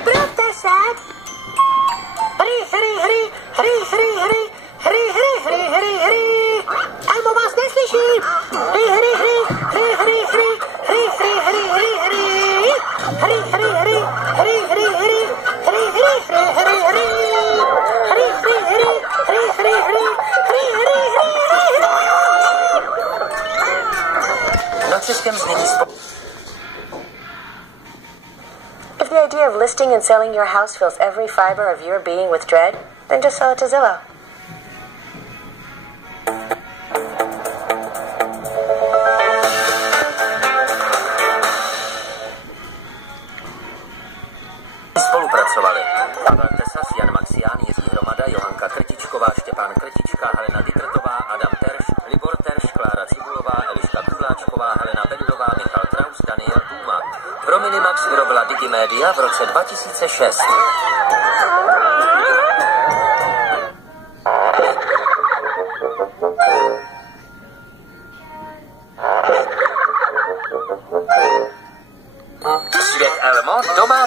Připravte se. Hry. Elmo vás neslyší. Na českém znění If the idea of listing and selling your house fills every fiber of your being with dread, then just sell it to Zillow. spolupracovali Pavel Tesas, Jan Maxián, Jiří Hromada, Johanka Krtičková, Štěpán Krtička, Helena Dykrtová, Adam Terš, Libor Terš, Klára Cibulová, Eliška Kudláčková, Helena Bendová, Michal Traus, Daniel Puma. Pro Minimax vyrobila Digimedia v roce 2006. Svět Elmo doma